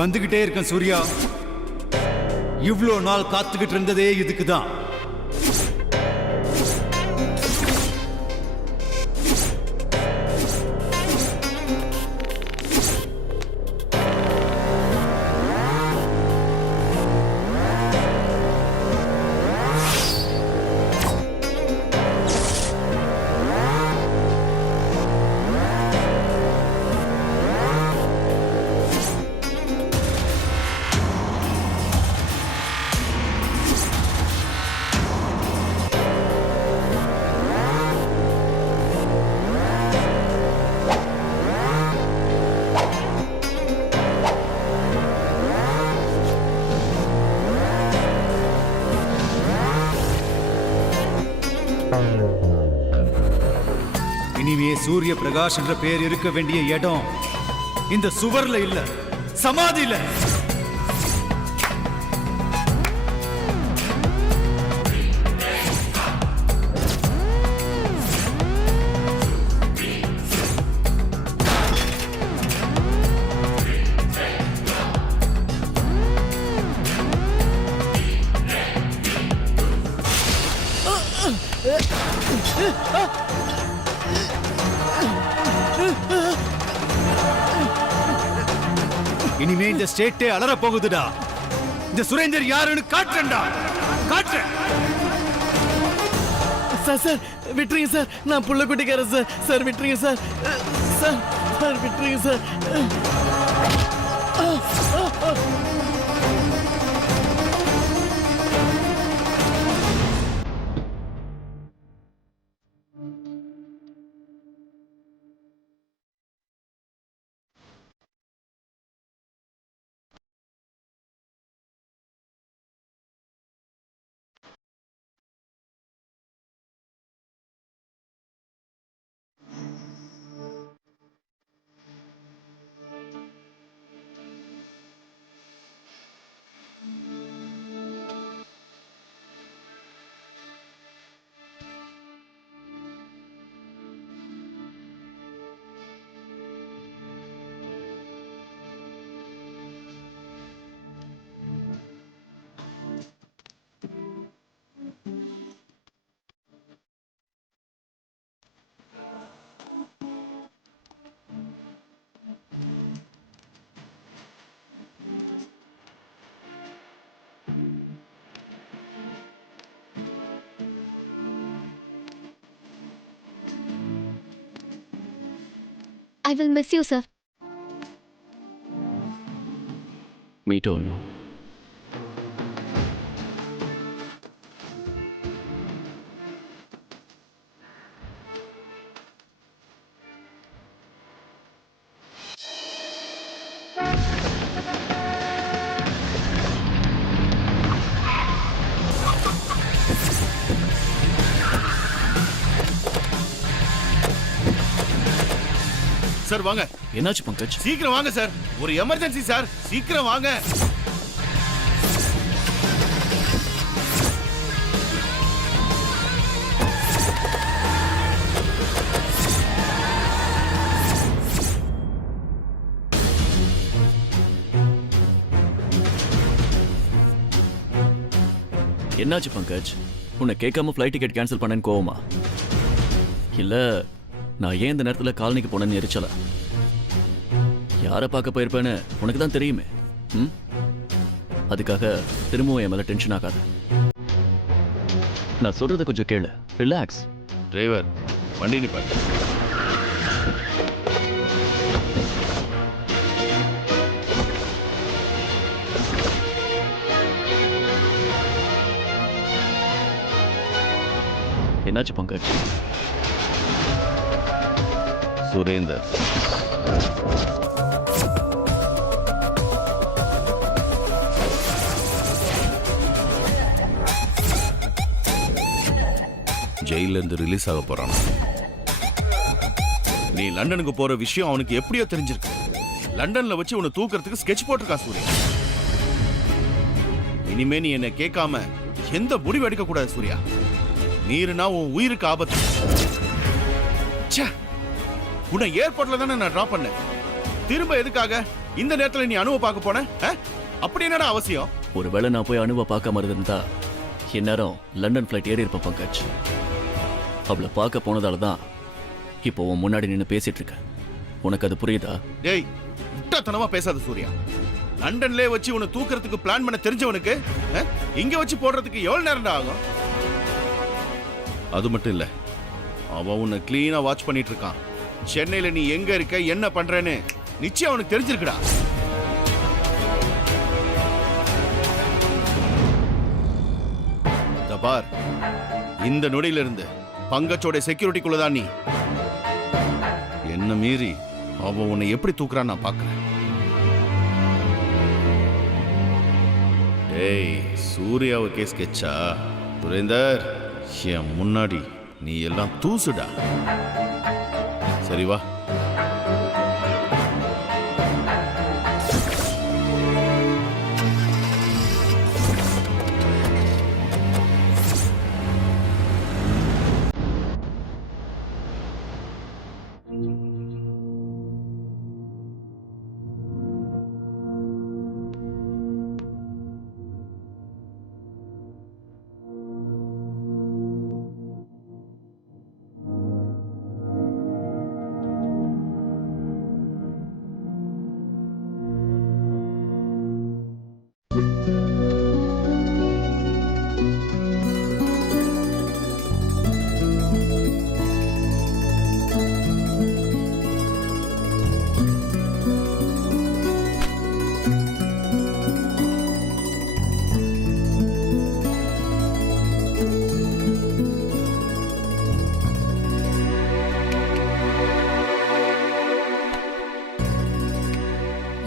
வந்துகிட்டே இருக்கேன் சூர்யா. இவ்ளோ நாள் காத்துக்கிட்டு இருந்ததே இதுக்குதான். இனிமே சூரிய பிரகாஷ் என்ற பெயர் இருக்க வேண்டிய இடம் இந்த சுவர்ல இல்ல, சமாதியில. இனிமே இந்த ஸ்டேட்டே அலற போகுதுடா. இந்த சுரேந்தர் யாருன்னு காட்டுறேன்டா, காட்டுறேன். சார் சார் விட்டுருங்க சார், நான் புள்ள குட்டிக்காரன் சார். சார் விட்டுருங்க சார். சார் சார் விட்டுருங்க sir. I will miss you, sir. Me too. Sir வாங்க. என்னாச்சு பங்கஜ்? சீக்கிரம் வாங்க சார், ஒரு எமர்ஜென்சி சார், சீக்கிரம் வாங்க. என்னாச்சு பங்கஜ்? உன்னை கேட்காம ஃப்ளைட் டிக்கெட் கேன்சல் பண்ணேன்னு கோவமா? இல்ல நான் ஏன் இந்த நேரத்தில் காலனிக்கு போனேன்னு எரிச்சல? யாரை பார்க்க போயிருப்பேன்னு உனக்கு தான் தெரியுமே. அதுக்காக திரும்பவும் என் மேல டென்ஷன் ஆகாது. நான் சொல்றதை கொஞ்சம் கேளு. ரிலாக்ஸ். டிரைவர் வண்டி நிப்பாட்டு. என்னாச்சு பங்கஜ்? சுரேந்தர் ஜெயில இருந்து ரிலீஸ் ஆக போறான். நீ லண்டனுக்கு போற விஷயம் அவனுக்கு எப்படியோ தெரிஞ்சிருக்கு. லண்டன்ல வச்சு உன்னை தூக்குறதுக்கு ஸ்கெட்ச் போட்டிருக்கா சூர்யா. இனிமே நீ என்ன கேட்காம எந்த முடிவு எடுக்க கூடாது சூர்யா. நீருனா உன் உயிருக்கு ஆபத்து. உன்னை ஏர்போர்ட்ல தானே நான் டிராப் பண்ணேன். திரும்ப எதுக்காக இந்த நேரத்துல நீ அனுவை பார்க்க போன அப்படி என்னடா அவசியம்? ஒருவேளை நான் போய் அனுவை பார்க்காம இருந்திருந்தா இந்நேரம் லண்டன் ஃப்ளைட் ஏறி இருப்பேன் பங்கஜ். அவளை பார்க்க போனதால தான் இப்போ உன் முன்னாடி நின்று பேசிட்டு இருக்கேன். உனக்கு அது புரியுதா? டேய், முட்டாத்தனமா பேசாத சூர்யா. லண்டன்லயே வச்சு உன்னை தூக்குறதுக்கு பிளான் பண்ண தெரிஞ்சவனுக்கு இங்க வச்சு போடுறதுக்கு எவ்வளவு நேரம்டா ஆகும்? அது மட்டும் இல்ல, அவன் உன்னை கிளீனா வாட்ச் பண்ணிட்டு இருக்கான். சென்னையில நீ எங்க இருக்க, என்ன பண்றேன்னு நிச்சயம் அவனுக்கு தெரிஞ்சிருக்குடா. பார், இந்த நொடியில இருந்து பங்கச்சோட செக்யூரிட்டிக்குள்ளதான் நீ. என்ன மீறி அவன் உன்னை எப்படி தூக்குறான்னு நான் பாக்குறேன். டேய், சூர்யாவை கேஸ் கெச்சா சுரேந்தர், என் முன்னாடி நீ எல்லாம் தூசுடா. சரி வா.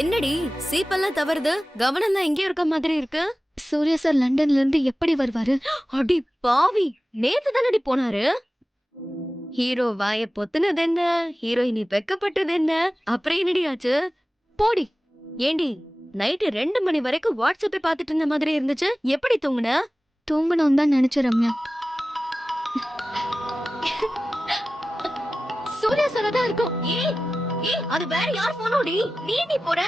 என்னடி சீப்பெல்லாம் தவறுது, கவனம்லாம் எங்கேயும் இருக்க மாதிரி இருக்கு. சூர்யா சார் லண்டன்ல இருந்து எப்படி வருவாரு? அடி பாவி, நேத்து தானடி போனாரு. ஹீரோ வாய பொத்துனது என்ன, ஹீரோயினி வெக்கப்பட்டது என்ன, அப்புறம் என்னடி ஆச்சு? போடி. ஏண்டி நைட்டு 2 மணி வரைக்கும் வாட்ஸ்அப்பை பார்த்துட்டு இருந்த மாதிரி இருந்துச்சு, எப்படி தூங்குன? தூங்கணும் தான் நினைச்ச ரம்யா. சூர்யா சார் தான் இருக்கும். அது வேற யார் போனோடி? நீ போற?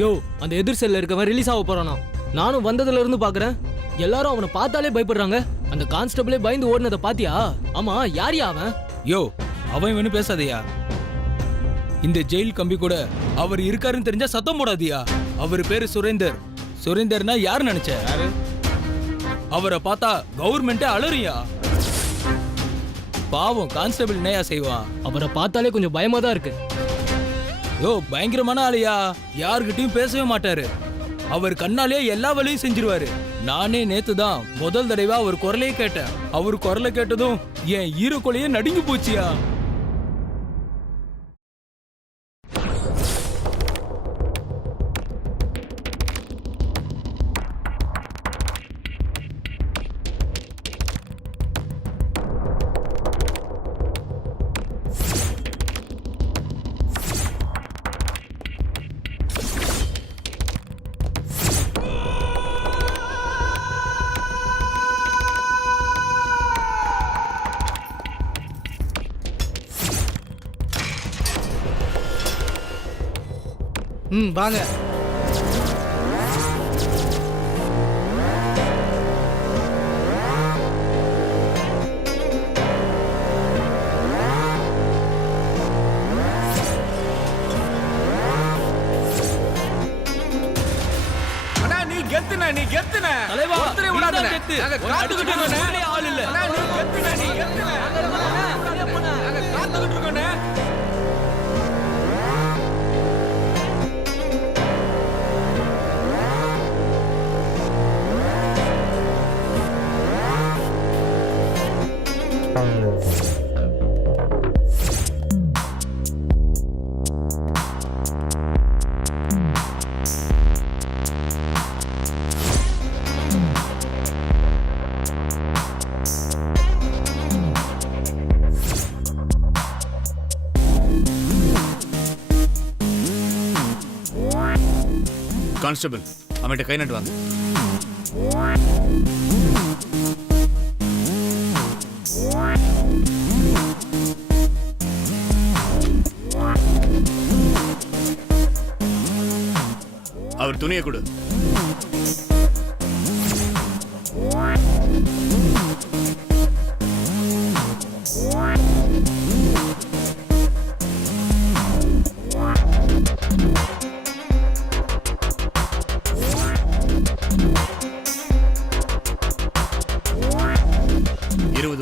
யோ, அந்த எதிர் செல்ல இருக்கவன் ரிலீஸ் ஆக போறானா? நானும் வந்ததுல இருந்து பாக்குறேன். எல்லாரும் அவனை பார்த்தாலே பயப்படுறாங்க. அந்த கான்ஸ்டபிளே பயந்து ஓடுனதை பாத்தியா? ஆமா, யாரியா அவன்? யோ, அவன் வேணும் பேசாதயா. இந்த ஜெயில் கம்பி கூட அவர் இருக்காருன்னு தெரிஞ்சா சத்தம் போடாதியா. அவர் பேரு சுரேந்தர். சுரேந்தர்னா யாரு நினைச்ச? அவரை பார்த்தா கவர்மெண்டே அலறியா. பாவம், கான்ஸ்டபிள் என்னையா செய்வான்? அவரை பார்த்தாலே கொஞ்சம் பயமா தான் இருக்கு. யோ, பயங்கரமான ஆளையா. யாருகிட்டயும் பேசவே மாட்டாரு. அவர் கண்ணாலே எல்லா வேலையும் செஞ்சிருவாரு. நானே நேத்து தான் முதல் தடவை அவர் குரலையே கேட்டேன். அவர் குரலை கேட்டதும் என் ஈரக்கொலையே நடுங்கி போச்சியா. வாங்க. நீ கெத்துன தலைவா, ஒருத்தரே விடாத. நாங்க காத்துக்கிட்டு இருக்கோம். ஆள் இல்ல. நீ கெத்துன நாங்க காத்துக்கிட்டு இருக்கோம். கான்ஸ்டபிள், அவன்கிட்ட கை நட்டு வாங்க. அவர் துணியை கொடு.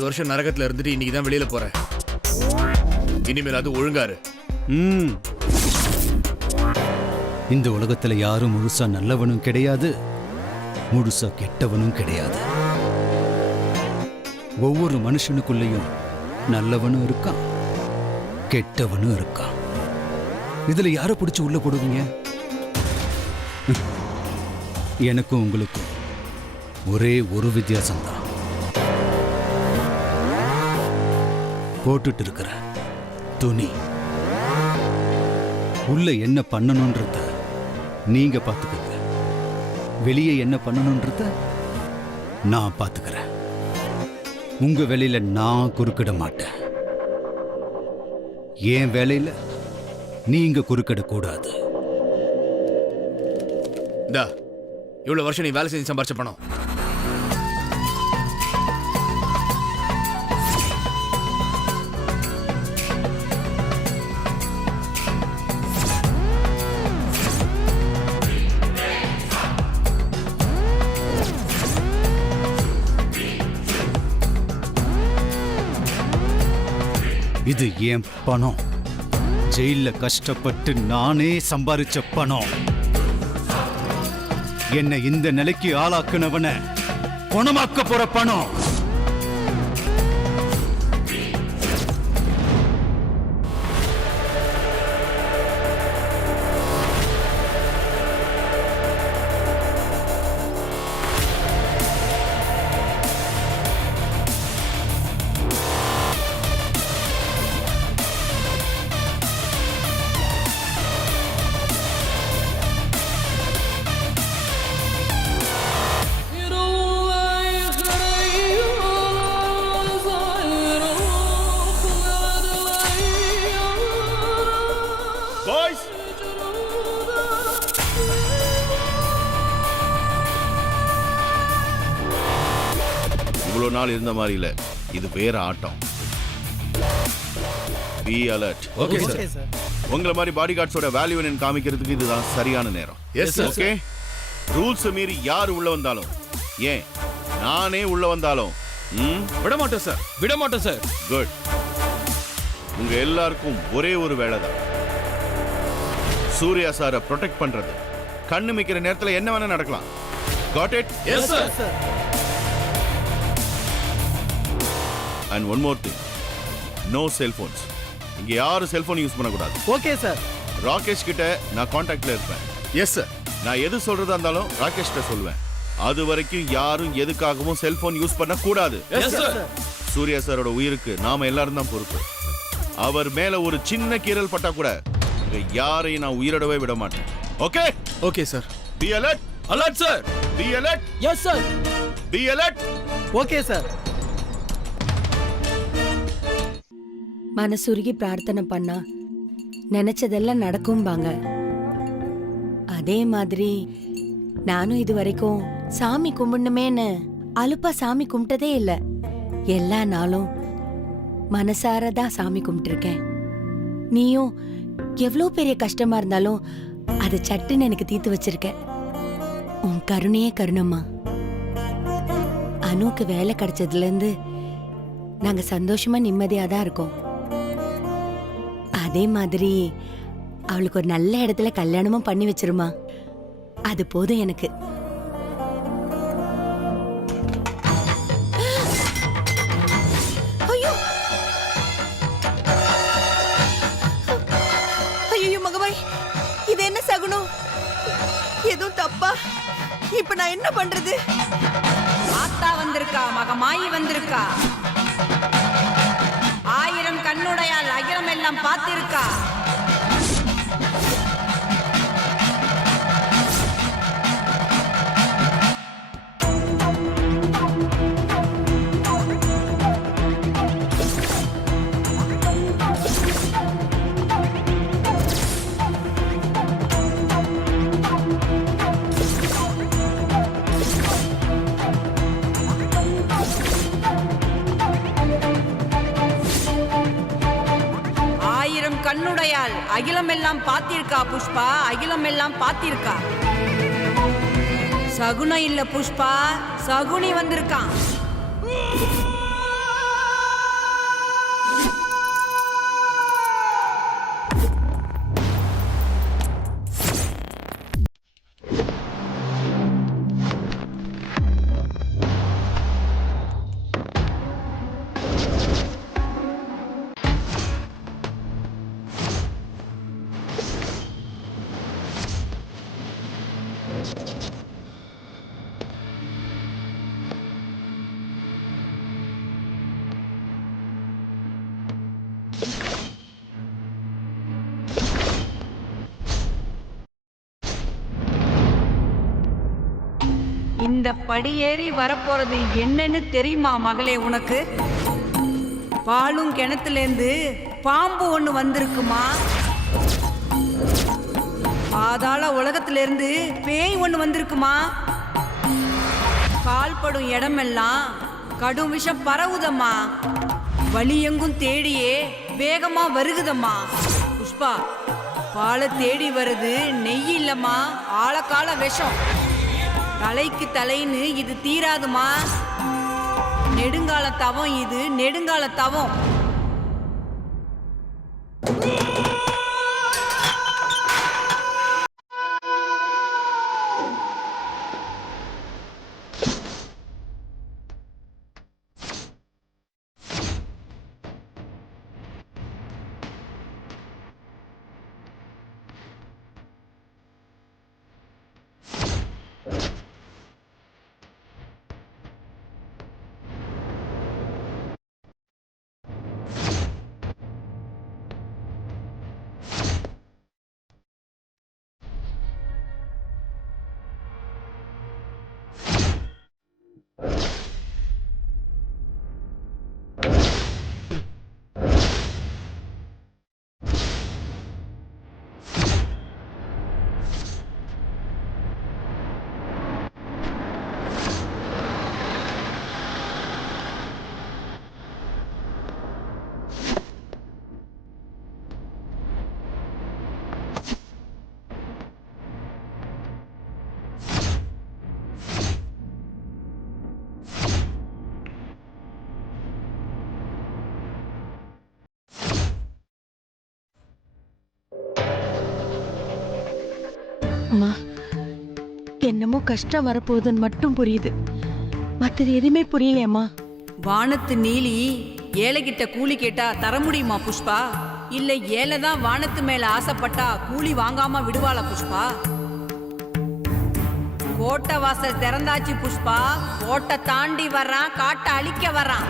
வருஷம் நரகத்துல இருந்துட்டு இன்னைக்கு தான் வெளியில போறேன். இனிமேல் அது ஒழுங்காரு. இந்த உலகத்துல யாரும் முழுசா நல்லவனும் கிடையாது, முழுசா கெட்டவனும் கிடையாது. ஒவ்வொரு மனுஷனுக்குள்ளேயும் நல்லவனும் இருக்கான், கெட்டவனும் இருக்கான். இதுல யாரை பிடிச்சு உள்ள போடுவீங்க? எனக்கும் உங்களுக்கும் ஒரே ஒரு வித்தியாசம்தான். போட்டுட்டு இருக்கிற துணி உள்ள என்ன பண்ணணும்ன்றத நீங்க பாத்துக்கங்க, வெளியே என்ன பண்ணணும்ன்றத நான் பாத்துக்கிறேன். உங்க வேலையில நான் குறுக்கிட மாட்டேன், என் வேலையில நீங்க குறுக்கிட கூடாது. இந்தா, இவ்வளவு வருஷம் நீ வேலை செஞ்சு சம்பாரிச்ச பணம். இது என் பணம், ஜெயில கஷ்டப்பட்டு நானே சம்பாரிச்ச பணம். என்னை இந்த நிலைக்கு ஆளாக்குனவன பணமாக்க போற பணம். இவ்வளவு நாள் இருந்த மாதிரி இல்ல, இது வேற ஆட்டம். Be alert. Okay sir. உங்கள மாதிரி பாடி கார்ட்ஸோட வேல்யூ என்னன்னு காமிக்கிறதுக்கு இதுதான் சரியான நேரம். Yes sir. ஓகே, ரூல்ஸ் மீறி யார் உள்ள வந்தாலும், ஏன் நானே உள்ள வந்தாலும் விட மாட்டோம் சார். விட மாட்டோம் சார். குட். உங்க எல்லாருக்கும் ஒரே ஒரு வேலை தான், சூர்யா சாரை ப்ரொடெக்ட் பண்றது. கண்ணு மிக்கிற நேரத்துல என்ன வேணா நடக்கலாம். Got it? Yes sir. And one more thing, no cellphones. இங்க யாரும் செல்போன் யூஸ் பண்ணக்கூடாது. Okay sir. ராகேஷ் கிட்ட நான் கான்டாக்ட்ல இருப்பேன். Yes sir. நான் எது சொல்றதா இருந்தாலும் ராகேஷ் கிட்ட சொல்லுவேன். அது வரைக்கும் யாரும் எதுக்காகவும் செல்போன் யூஸ் பண்ண கூடாது. Yes sir. சூர்யா சாரோட உயிருக்கு நாம எல்லாரும் தான் பொறுப்பு. அவர் மேல ஒரு சின்ன கீறல் பட்டா கூட இங்க யாரையும் நான் உயிரிடவே விட மாட்டேன். Okay? Okay sir. Be alert. Alert sir. Be alert. Yes sir. Be alert. Okay sir. மனசுருகி பிரார்த்தனை பண்ணா நினைச்சதெல்லாம் நடக்கும்பாங்க. அதே மாதிரி நானும் இது வரைக்கும் சாமி கும்பிடணுமேன்னு அலுப்பா சாமி கும்பிட்டதே இல்ல. எல்லா நாளும் மனசாரதான் சாமி கும்பிட்டுருக்கேன். நீயும் எவ்வளோ பெரிய கஷ்டமா இருந்தாலும் அதை சட்டுன்னு எனக்கு தீர்த்து வச்சிருக்க. உன் கருணையே கருணம்மா. அனுக்கு வேலை கிடைச்சதுல இருந்து நாங்க சந்தோஷமா நிம்மதியா தான் இருக்கோம். அதே மாதிரி அவளுக்கு ஒரு நல்ல இடத்துல கல்யாணமும் பண்ணி வச்சிருமா. அது போதும் எனக்கு. ஐயோ ஐயோ மகவாய், இது என்ன சகுனம்? எதுவும் தப்பா? இப்ப நான் என்ன பண்றது? ஆத்தா வந்திருக்கா, மகமாயி வந்திருக்கா, 1000 கண்ணுடையால் அகிலம் எல்லாம் பார்த்திருக்கா. எல்லாம் பார்த்திருக்கா புஷ்பா, அகிலம் எல்லாம் பார்த்திருக்கா. சகுனம் இல்ல புஷ்பா, சகுனி வந்திருக்கான். இந்த படியேறி வரப்போறது என்னன்னு தெரியுமா மகளே உனக்கு? பாலும் கிணத்துலேருந்து பாம்பு ஒண்ணு வந்திருக்குமா. பாதாள உலகத்திலிருந்து பேய் ஒண்ணு வந்திருக்குமா. கால்படும் இடமெல்லாம் கடும் விஷம் பரவுதம்மா. வழி எங்கும் தேடியே வேகமா வருகுதம்மா. புஷ்பா, பாலை தேடி வருது நெய் இல்லம்மா, ஆழக்கால விஷம். தலைக்கு தலைன்னு இது தீராதுமா. நெடுங்கால தவம் இது, நெடுங்கால தவம். அம்மா, என்னமோ கஷ்டம் வரப்போகுதுன்னு மட்டும் புரியுது, மற்றது எதுவுமே புரியலையம்மா. வானத்து நீலி ஏழைகிட்ட கூலி கேட்டா தர முடியுமா புஷ்பா? இல்ல ஏழை தான் வானத்து மேல ஆசைப்பட்டா கூலி வாங்காம விடுவாளா புஷ்பா? கோட்டை வாசல் திறந்தாச்சு புஷ்பா. கோட்டை தாண்டி வர்றான், காட்டை அழிக்க வர்றான்.